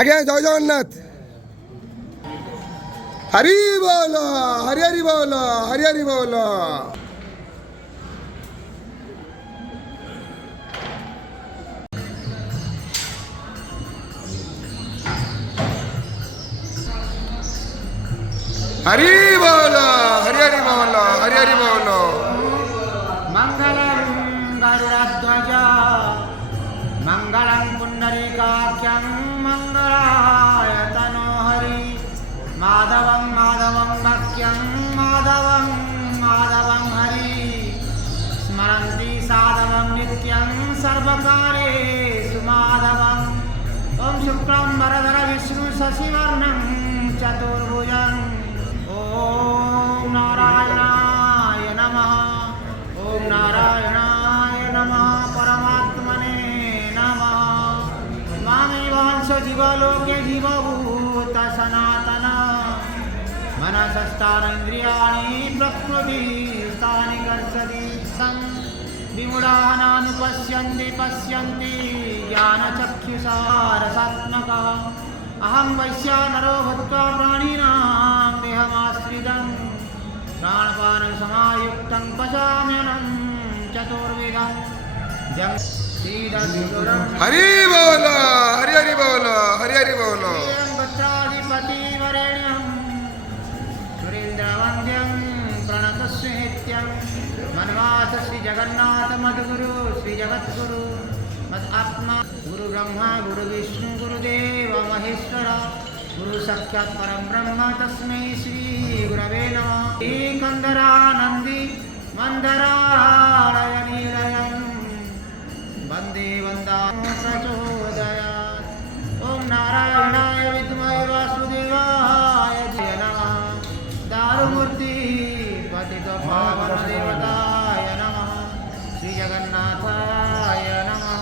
আগে জয় জগন্নাথ। হরি বল, হরি হরি বল, হরি হরি বল। हरि बोल, हरि हरि बोल, हरि हरि बोल। मंगलम गरुड़ध्वज मंगलम पुंडरीकाख्यं मंगलाय तनोहरि माधवं माधवं भक्त्यं माधवं माधवं हरि स्मरन्ति साधवं नित्यं सर्वकार्येषु माधवम्। ओम शुक्लं वरदर विष्णु शशिवर्णं चतुर्भुजं। ओम नारायणाय नमः। ओम नारायणाय नमः। परमात्मने नमः। मामे वंश जीवलोके जीवभूत सनातन मनसस्तानीन्द्रियाणि प्रकृतिस्थानि कर्षति तं विमूढानानुपश्यन्ति पश्यन्ति ज्ञानचक्षुषा रसात्मकः। अहं वैश्वानरो भूत्वा प्राणिनां देहमाश्रितं प्राणपानं समायुक्तं पचाम्यन्नं चतुर्विधं जं श्रीदशुरं हरि बोल, हरि हरि बोल, हरि हरि बोल। गोत्राधिपतिवरेण्यं सुरेन्द्रवन्द्यं प्रणतस्मै नित्यं मन्वाथ श्री जगन्नाथ मद्गुरु श्री जगद्गुरु मद आत्मा गुरु ब्रह्मा गुरु विष्णु गुरुदेव महेश्वर गुरु साक्षात् परं ब्रह्म तस्मै श्री गुरवे नमः। एकन्दरानन्दि मन्दरालय निलयं वन्दे वन्दामि प्रचोदयात्। ॐ नारायणाय विद्महे वासुदेवाय जय नमः। दारुमूर्ति पतितपावन देवताय नमः। श्री जगन्नाथाय नमः।